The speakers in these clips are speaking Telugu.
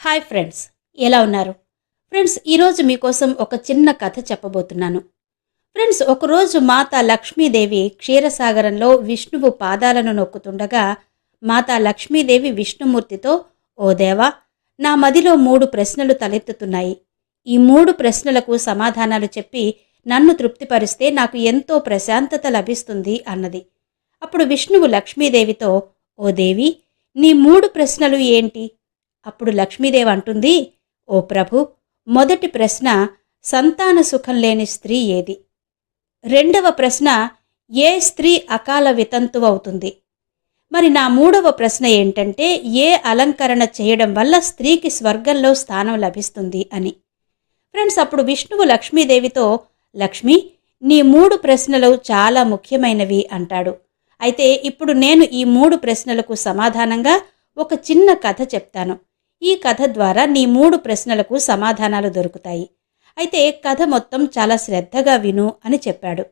హాయ్ ఫ్రెండ్స్ ఎలా ఉన్నారు? ఫ్రెండ్స్ ఈరోజు మీకోసం ఒక చిన్న కథ చెప్పబోతున్నాను. ఫ్రెండ్స్ ఒకరోజు మాత లక్ష్మీదేవి క్షీరసాగరంలో విష్ణువు పాదాలను నొక్కుతుండగా మాత లక్ష్మీదేవి విష్ణుమూర్తితో ఓ దేవా నా మదిలో మూడు ప్రశ్నలు తలెత్తుతున్నాయి. ఈ మూడు ప్రశ్నలకు సమాధానాలు చెప్పి నన్ను తృప్తిపరిస్తే నాకు ఎంతో ప్రశాంతత లభిస్తుంది అన్నది. అప్పుడు విష్ణువు లక్ష్మీదేవితో ఓ దేవి నీ మూడు ప్రశ్నలు ఏంటి? అప్పుడు లక్ష్మీదేవి అంటుంది ఓ ప్రభు మొదటి ప్రశ్న సంతాన సుఖం లేని స్త్రీ ఏది? రెండవ ప్రశ్న ఏ స్త్రీ అకాల వితంతు అవుతుంది? మరి నా మూడవ ప్రశ్న ఏంటంటే ఏ అలంకరణ చేయడం వల్ల స్త్రీకి స్వర్గంలో స్థానం లభిస్తుంది అని. ఫ్రెండ్స్ అప్పుడు విష్ణువు లక్ష్మీదేవితో లక్ష్మి నీ మూడు ప్రశ్నలు చాలా ముఖ్యమైనవి అంటాడు. అయితే ఇప్పుడు నేను ఈ మూడు ప్రశ్నలకు సమాధానంగా ఒక చిన్న కథ చెప్తాను. ఈ కథ ద్వారా నీ మూడు ప్రశ్నలకు సమాధానాలు దొరుకుతాయి. అయితే కథ మొత్తం చాలా శ్రద్ధగా విను అని చెప్పాడు.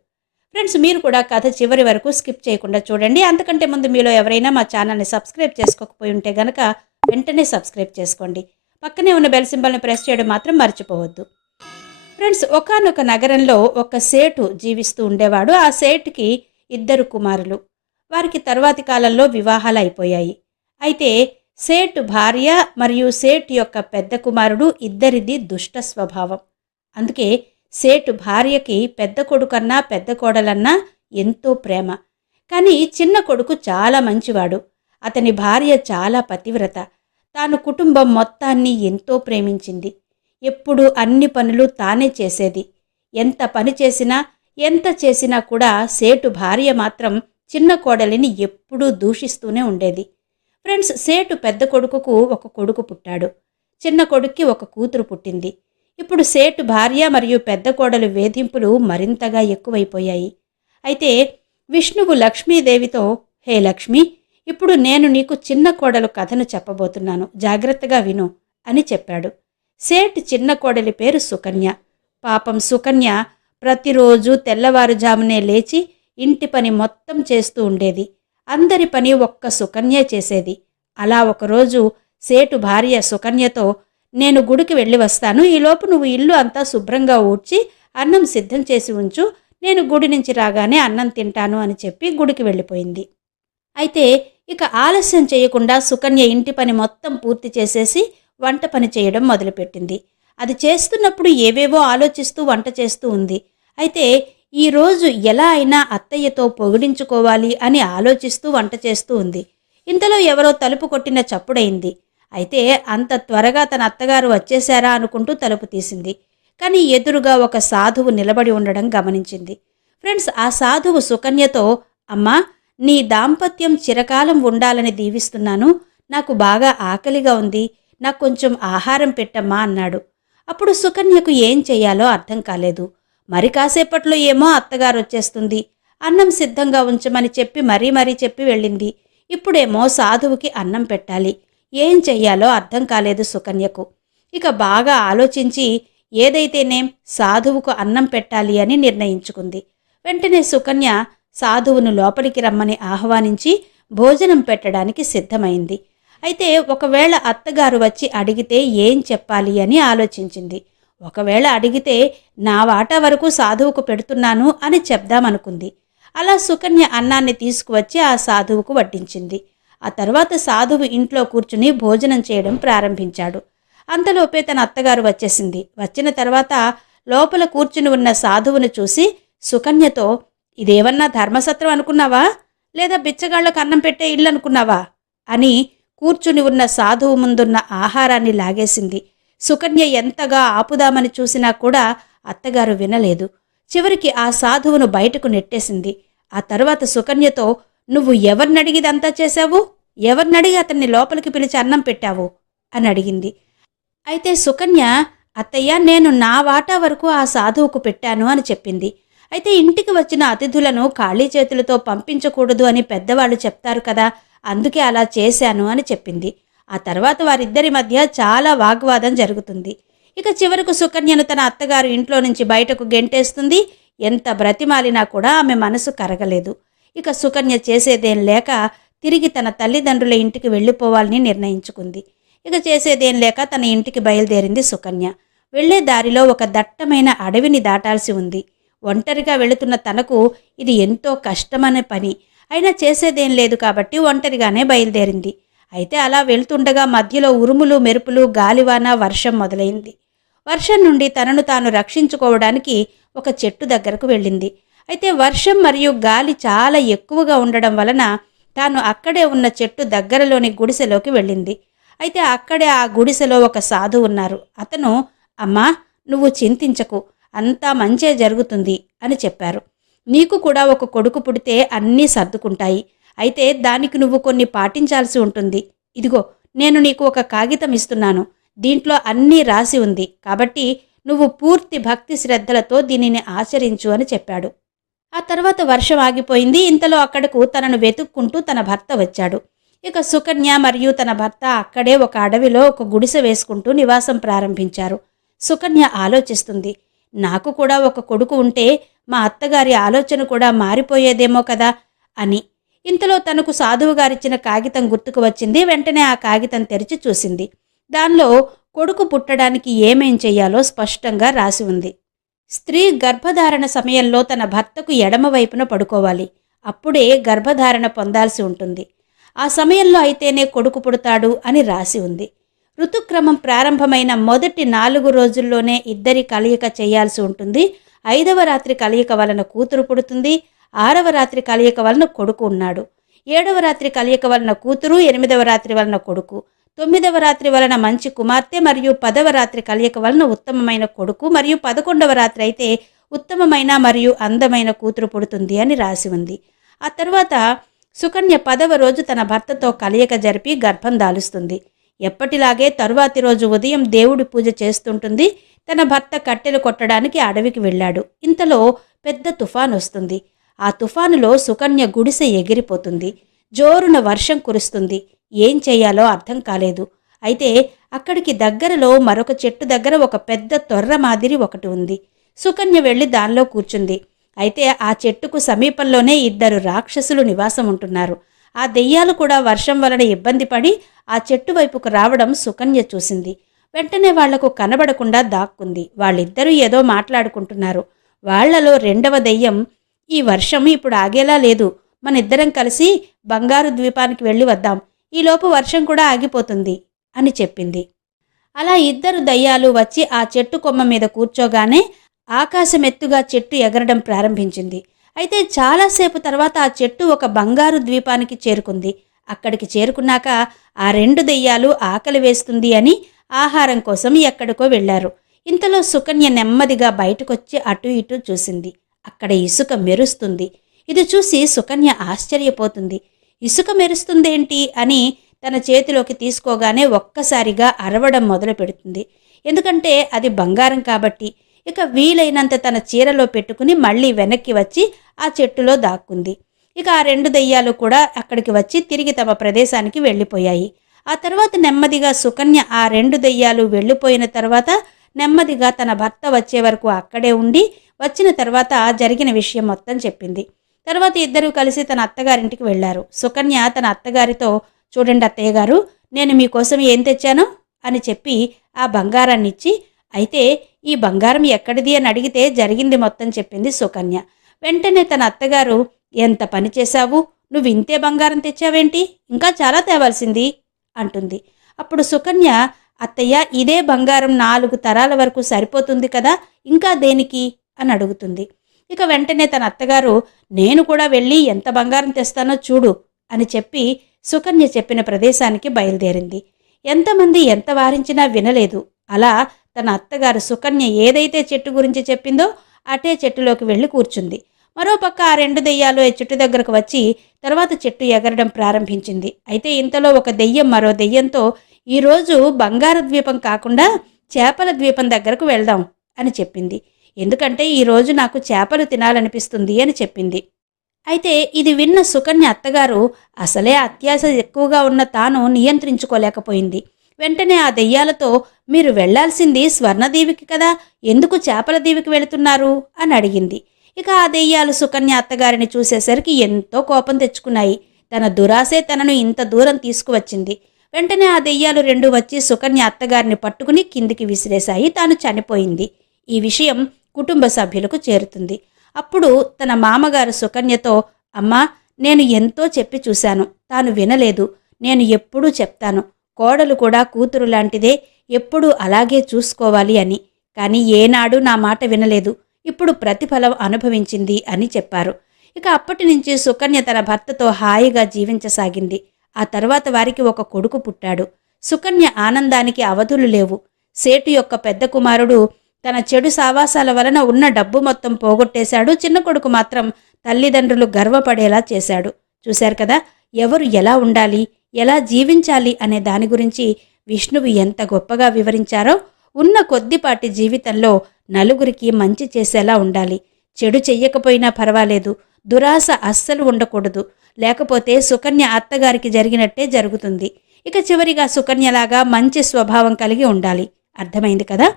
ఫ్రెండ్స్ మీరు కూడా కథ చివరి వరకు స్కిప్ చేయకుండా చూడండి. అంతకంటే ముందు మీలో ఎవరైనా మా ఛానల్ని సబ్స్క్రైబ్ చేసుకోకపోయి ఉంటే గనక వెంటనే సబ్స్క్రైబ్ చేసుకోండి. పక్కనే ఉన్న బెల్ సింబల్ని ప్రెస్ చేయడం మాత్రం మర్చిపోవద్దు. ఫ్రెండ్స్ ఒకానొక నగరంలో ఒక సేటు జీవిస్తూ ఉండేవాడు. ఆ సేటుకి ఇద్దరు కుమారులు. వారికి తర్వాతి కాలంలో వివాహాలు అయిపోయాయి. అయితే సేటు భార్య మరియు సేటు యొక్క పెద్ద కుమారుడు ఇద్దరిది దుష్ట స్వభావం. అందుకే సేటు భార్యకి పెద్ద కొడుకన్నా పెద్ద కోడలన్నా ఎంతో ప్రేమ. కానీ చిన్న కొడుకు చాలా మంచివాడు. అతని భార్య చాలా పతివ్రత. తాను కుటుంబం మొత్తాన్ని ఎంతో ప్రేమించింది. ఎప్పుడు అన్ని పనులు తానే చేసేది. ఎంత పని చేసినా ఎంత చేసినా కూడా సేటు భార్య మాత్రం చిన్న కోడలిని ఎప్పుడూ దూషిస్తూనే ఉండేది. ఫ్రెండ్స్ సేటు పెద్ద కొడుకుకు ఒక కొడుకు పుట్టాడు. చిన్న కొడుక్కి ఒక కూతురు పుట్టింది. ఇప్పుడు సేటు భార్య మరియు పెద్ద కోడలు వేధింపులు మరింతగా ఎక్కువైపోయాయి. అయితే విష్ణువు లక్ష్మీదేవితో హే లక్ష్మి ఇప్పుడు నేను నీకు చిన్న కోడలు కథను చెప్పబోతున్నాను. జాగ్రత్తగా విను అని చెప్పాడు. సేటు చిన్న కోడలి పేరు సుకన్య. పాపం సుకన్య ప్రతిరోజు తెల్లవారుజామునే లేచి ఇంటి పని మొత్తం చేస్తూ ఉండేది. అందరి పని ఒక్క సుకన్య చేసేది. అలా ఒకరోజు సేటు భార్య సుకన్యతో నేను గుడికి వెళ్ళి వస్తాను. ఈలోపు నువ్వు ఇల్లు అంతా శుభ్రంగా ఊడ్చి అన్నం సిద్ధం చేసి ఉంచు. నేను గుడి నుంచి రాగానే అన్నం తింటాను అని చెప్పి గుడికి వెళ్ళిపోయింది. అయితే ఇక ఆలస్యం చేయకుండా సుకన్య ఇంటి పని మొత్తం పూర్తి చేసేసి వంట పని చేయడం మొదలుపెట్టింది. అది చేస్తున్నప్పుడు ఏవేవో ఆలోచిస్తూ వంట చేస్తూ ఉంది. అయితే ఈరోజు ఎలా అయినా అత్తయ్యతో పొగిడించుకోవాలి అని ఆలోచిస్తూ వంట చేస్తూ ఉంది. ఇంతలో ఎవరో తలుపు కొట్టిన చప్పుడైంది. అయితే అంత త్వరగా తన అత్తగారు వచ్చేశారా అనుకుంటూ తలుపు తీసింది. కానీ ఎదురుగా ఒక సాధువు నిలబడి ఉండడం గమనించింది. ఫ్రెండ్స్ ఆ సాధువు సుకన్యతో అమ్మా నీ దాంపత్యం చిరకాలం ఉండాలని దీవిస్తున్నాను. నాకు బాగా ఆకలిగా ఉంది. నాకు కొంచెం ఆహారం పెట్టమ్మా అన్నాడు. అప్పుడు సుకన్యకు ఏం చేయాలో అర్థం కాలేదు. మరి కాసేపట్లో ఏమో అత్తగారు వచ్చేస్తుంది. అన్నం సిద్ధంగా ఉంచమని చెప్పి మరీ మరీ చెప్పి వెళ్ళింది. ఇప్పుడేమో సాధువుకి అన్నం పెట్టాలి. ఏం చెయ్యాలో అర్థం కాలేదు సుకన్యకు. ఇక బాగా ఆలోచించి ఏదైతేనేం సాధువుకు అన్నం పెట్టాలి అని నిర్ణయించుకుంది. వెంటనే సుకన్య సాధువును లోపలికి రమ్మని ఆహ్వానించి భోజనం పెట్టడానికి సిద్ధమైంది. అయితే ఒకవేళ అత్తగారు వచ్చి అడిగితే ఏం చెప్పాలి అని ఆలోచించింది. ఒకవేళ అడిగితే నా వాటా వరకు సాధువుకు పెడుతున్నాను అని చెప్దామనుకుంది. అలా సుకన్య అన్నాన్ని తీసుకువచ్చి ఆ సాధువుకు వడ్డించింది. ఆ తర్వాత సాధువు ఇంట్లో కూర్చుని భోజనం చేయడం ప్రారంభించాడు. అంతలోపే తన అత్తగారు వచ్చేసింది. వచ్చిన తర్వాత లోపల కూర్చుని ఉన్న సాధువును చూసి సుకన్యతో ఇదేమన్నా ధర్మసత్రం అనుకున్నావా? లేదా బిచ్చగాళ్ళకు అన్నం పెట్టే ఇల్లు అనుకున్నావా? అని కూర్చుని ఉన్న సాధువు ముందున్న ఆహారాన్ని లాగేసింది. సుకన్య ఎంతగా ఆపుదామని చూసినా కూడా అత్తగారు వినలేదు. చివరికి ఆ సాధువును బయటకు నెట్టేసింది. ఆ తర్వాత సుకన్యతో నువ్వు ఎవరినడిగిదంతా చేశావు? ఎవరినడిగి అతన్ని లోపలికి పిలిచి అన్నం పెట్టావు? అని అడిగింది. అయితే సుకన్య అత్తయ్య నేను నా వాటా వరకు ఆ సాధువుకు పెట్టాను అని చెప్పింది. అయితే ఇంటికి వచ్చిన అతిథులను ఖాళీ చేతులతో పంపించకూడదు అని పెద్దవాళ్ళు చెప్తారు కదా అందుకే అలా చేశాను అని చెప్పింది. ఆ తర్వాత వారిద్దరి మధ్య చాలా వాగ్వాదం జరుగుతుంది. ఇక చివరకు సుకన్యను తన అత్తగారు ఇంట్లో నుంచి బయటకు గెంటేస్తుంది. ఎంత బ్రతిమాలినా కూడా ఆమె మనసు కరగలేదు. ఇక సుకన్య చేసేదేం లేక తిరిగి తన తల్లిదండ్రుల ఇంటికి వెళ్ళిపోవాలని నిర్ణయించుకుంది. ఇక చేసేదేం లేక తన ఇంటికి బయలుదేరింది సుకన్య. వెళ్ళే దారిలో ఒక దట్టమైన అడవిని దాటాల్సి ఉంది. ఒంటరిగా వెళుతున్న తనకు ఇది ఎంతో కష్టమనే పని. అయినా చేసేదేం లేదు కాబట్టి ఒంటరిగానే బయలుదేరింది. అయితే అలా వెళ్తుండగా మధ్యలో ఉరుములు మెరుపులు గాలివాన వర్షం మొదలైంది. వర్షం నుండి తనను తాను రక్షించుకోవడానికి ఒక చెట్టు దగ్గరకు వెళ్ళింది. అయితే వర్షం మరియు గాలి చాలా ఎక్కువగా ఉండడం వలన తాను అక్కడే ఉన్న చెట్టు దగ్గరలోని గుడిసెలోకి వెళ్ళింది. అయితే అక్కడే ఆ గుడిసెలో ఒక సాధు ఉన్నారు. అతను అమ్మా నువ్వు చింతించకు. అంతా మంచే జరుగుతుంది అని చెప్పారు. నీకు కూడా ఒక కొడుకు పుడితే అన్నీ సర్దుకుంటాయి. అయితే దానికి నువ్వు కొన్ని పాటించాల్సి ఉంటుంది. ఇదిగో నేను నీకు ఒక కాగితం ఇస్తున్నాను. దీంట్లో అన్నీ రాసి ఉంది. కాబట్టి నువ్వు పూర్తి భక్తి శ్రద్ధలతో దీనిని ఆచరించు అని చెప్పాడు. ఆ తర్వాత వర్షం ఆగిపోయింది. ఇంతలో అక్కడకు తనను వెతుక్కుంటూ తన భర్త వచ్చాడు. ఇక సుకన్య మరియు తన భర్త అక్కడే ఒక అడవిలో ఒక గుడిసె వేసుకుంటూ నివాసం ప్రారంభించారు. సుకన్య ఆలోచిస్తుంది. నాకు కూడా ఒక కొడుకు ఉంటే మా అత్తగారి ఆలోచన కూడా మారిపోయేదేమో కదా అని. ఇంతలో తనకు సాధువు గారిచ్చిన కాగితం గుర్తుకు వచ్చింది. వెంటనే ఆ కాగితం తెరిచి చూసింది. దానిలో కొడుకు పుట్టడానికి ఏమేం చేయాలో స్పష్టంగా రాసి ఉంది. స్త్రీ గర్భధారణ సమయంలో తన భర్తకు ఎడమ వైపున పడుకోవాలి. అప్పుడే గర్భధారణ పొందాల్సి ఉంటుంది. ఆ సమయంలో అయితేనే కొడుకు పుడతాడు అని రాసి ఉంది. ఋతుక్రమం ప్రారంభమైన మొదటి నాలుగు రోజుల్లోనే ఇద్దరి కలయిక చేయాల్సి ఉంటుంది. ఐదవ రాత్రి కలయిక వలన కూతురు పుడుతుంది. ఆరవ రాత్రి కలయిక వలన కొడుకు ఉన్నాడు. ఏడవ రాత్రి కలయిక వలన కూతురు ఎనిమిదవ రాత్రి వలన కొడుకు. తొమ్మిదవ రాత్రి వలన మంచి కుమార్తె మరియు పదవ రాత్రి కలయిక వలన ఉత్తమమైన కొడుకు మరియు పదకొండవ రాత్రి అయితే ఉత్తమమైన మరియు అందమైన కూతురు పుడుతుంది అని రాసి ఉంది. ఆ తర్వాత సుకన్య పదవ రోజు తన భర్తతో కలయిక జరిపి గర్భం దాలుస్తుంది. ఎప్పటిలాగే తరువాతి రోజు ఉదయం దేవుడి పూజ చేస్తుంటుంది. తన భర్త కట్టెలు కొట్టడానికి అడవికి వెళ్ళాడు. ఇంతలో పెద్ద తుఫాన్ వస్తుంది. ఆ తుఫానులో సుకన్య గుడిసె ఎగిరిపోతుంది. జోరున వర్షం కురుస్తుంది. ఏం చేయాలో అర్థం కాలేదు. అయితే అక్కడికి దగ్గరలో మరొక చెట్టు దగ్గర ఒక పెద్ద తొర్ర మాదిరి ఒకటి ఉంది. సుకన్య వెళ్ళి దానిలో కూర్చుంది. అయితే ఆ చెట్టుకు సమీపంలోనే ఇద్దరు రాక్షసులు నివాసం ఉంటున్నారు. ఆ దెయ్యాలు కూడా వర్షం వలన ఇబ్బంది పడి ఆ చెట్టు వైపుకు రావడం సుకన్య చూసింది. వెంటనే వాళ్ళకు కనబడకుండా దాక్కుంది. వాళ్ళిద్దరూ ఏదో మాట్లాడుకుంటున్నారు. వాళ్ళలో రెండవ దెయ్యం ఈ వర్షం ఇప్పుడు ఆగేలా లేదు. మన ఇద్దరం కలిసి బంగారు ద్వీపానికి వెళ్ళి వద్దాం. ఈలోపు వర్షం కూడా ఆగిపోతుంది అని చెప్పింది. అలా ఇద్దరు దయ్యాలు వచ్చి ఆ చెట్టు కొమ్మ మీద కూర్చోగానే ఆకాశమెత్తుగా చెట్టు ఎగరడం ప్రారంభించింది. అయితే చాలాసేపు తర్వాత ఆ చెట్టు ఒక బంగారు ద్వీపానికి చేరుకుంది. అక్కడికి చేరుకున్నాక ఆ రెండు దెయ్యాలు ఆకలి వేస్తుంది అని ఆహారం కోసం ఎక్కడికో వెళ్ళారు. ఇంతలో సుకన్య నెమ్మదిగా బయటకొచ్చి అటు ఇటు చూసింది. అక్కడ ఇసుక మెరుస్తుంది. ఇది చూసి సుకన్య ఆశ్చర్యపోతుంది. ఇసుక మెరుస్తుందేంటి అని తన చేతిలోకి తీసుకోగానే ఒక్కసారిగా అరవడం మొదలు పెడుతుంది. ఎందుకంటే అది బంగారం కాబట్టి ఇక వీలైనంత తన చీరలో పెట్టుకుని మళ్ళీ వెనక్కి వచ్చి ఆ చెట్టులో దాక్కుంది. ఇక ఆ రెండు దెయ్యాలు కూడా అక్కడికి వచ్చి తిరిగి తమ ప్రదేశానికి వెళ్ళిపోయాయి. ఆ తర్వాత నెమ్మదిగా సుకన్య ఆ రెండు దెయ్యాలు వెళ్ళిపోయిన తర్వాత నెమ్మదిగా తన భర్త వచ్చే వరకు అక్కడే ఉండి వచ్చిన తర్వాత జరిగిన విషయం మొత్తం చెప్పింది. తర్వాత ఇద్దరూ కలిసి తన అత్తగారింటికి వెళ్ళారు. సుకన్య తన అత్తగారితో చూడండి అత్తయ్య గారు నేను మీకోసం ఏం తెచ్చాను? అని చెప్పి ఆ బంగారాన్ని ఇచ్చి అయితే ఈ బంగారం ఎక్కడిది? అని అడిగితే జరిగింది మొత్తం చెప్పింది సుకన్య. వెంటనే తన అత్తగారు ఎంత పని చేశావు? నువ్వు ఇంతే బంగారం తెచ్చావేంటి? ఇంకా చాలా తేవాల్సింది అంటుంది. అప్పుడు సుకన్య అత్తయ్య ఇదే బంగారం నాలుగు తరాల వరకు సరిపోతుంది కదా ఇంకా దేనికి? అని అడుగుతుంది. ఇక వెంటనే తన అత్తగారు నేను కూడా వెళ్ళి ఎంత బంగారం తెస్తానో చూడు అని చెప్పి సుకన్య చెప్పిన ప్రదేశానికి బయలుదేరింది. ఎంతమంది ఎంత వారించినా వినలేదు. అలా తన అత్తగారు సుకన్య ఏదైతే చెట్టు గురించి చెప్పిందో అటే చెట్టులోకి వెళ్ళి కూర్చుంది. మరోపక్క ఆ రెండు దెయ్యాలు ఆ చెట్టు దగ్గరకు వచ్చి తర్వాత చెట్టు ఎగరడం ప్రారంభించింది. అయితే ఇంతలో ఒక దెయ్యం మరో దెయ్యంతో ఈరోజు బంగారు ద్వీపం కాకుండా చేపల ద్వీపం దగ్గరకు వెళ్దాం అని చెప్పింది. ఎందుకంటే ఈరోజు నాకు చేపలు తినాలనిపిస్తుంది అని చెప్పింది. అయితే ఇది విన్న సుకన్య అత్తగారు అసలే అత్యాశ ఎక్కువగా ఉన్న తాను నియంత్రించుకోలేకపోయింది. వెంటనే ఆ దెయ్యాలతో మీరు వెళ్ళాల్సింది స్వర్ణదీవికి కదా ఎందుకు చేపల దీవికి వెళుతున్నారు? అని అడిగింది. ఇక ఆ దెయ్యాలు సుకన్య అత్తగారిని చూసేసరికి ఎంతో కోపం తెచ్చుకున్నాయి. తన దురాసే తనను ఇంత దూరం తీసుకువచ్చింది. వెంటనే ఆ దెయ్యాలు రెండు వచ్చి సుకన్య అత్తగారిని పట్టుకుని కిందికి విసిరేశాయి. తాను చనిపోయింది. ఈ విషయం కుటుంబ సభ్యులకు చేరుతుంది. అప్పుడు తన మామగారు సుకన్యతో అమ్మా నేను ఎంతో చెప్పి చూశాను. తాను వినలేదు. నేను ఎప్పుడూ చెప్తాను. కోడలు కూడా కూతురు లాంటిదే. ఎప్పుడూ అలాగే చూసుకోవాలి అని. కానీ ఏనాడు నా మాట వినలేదు. ఇప్పుడు ప్రతిఫలం అనుభవించింది అని చెప్పారు. ఇక అప్పటి నుంచి సుకన్య తన భర్తతో హాయిగా జీవించసాగింది. ఆ తర్వాత వారికి ఒక కొడుకు పుట్టాడు. సుకన్య ఆనందానికి అవధులు లేవు. సేటు యొక్క పెద్ద కుమారుడు తన చెడు సావాసాల వలన ఉన్న డబ్బు మొత్తం పోగొట్టేశాడు. చిన్న కొడుకు మాత్రం తల్లిదండ్రులు గర్వపడేలా చేశాడు. చూశారు కదా ఎవరు ఎలా ఉండాలి ఎలా జీవించాలి అనే దాని గురించి విష్ణువు ఎంత గొప్పగా వివరించారో ఉన్న కొద్దిపాటి జీవితంలో నలుగురికి మంచి చేసేలా ఉండాలి. చెడు చెయ్యకపోయినా పర్వాలేదు దురాశ అస్సలు ఉండకూడదు. లేకపోతే సుకన్య అత్తగారికి జరిగినట్టే జరుగుతుంది. ఇక చివరిగా సుకన్యలాగా మంచి స్వభావం కలిగి ఉండాలి. అర్థమైంది కదా?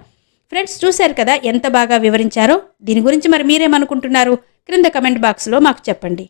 ఫ్రెండ్స్ చూశారు కదా ఎంత బాగా వివరించారో? దీని గురించి మరి మీరేమనుకుంటున్నారు? క్రింద కమెంట్ బాక్స్లో మాకు చెప్పండి.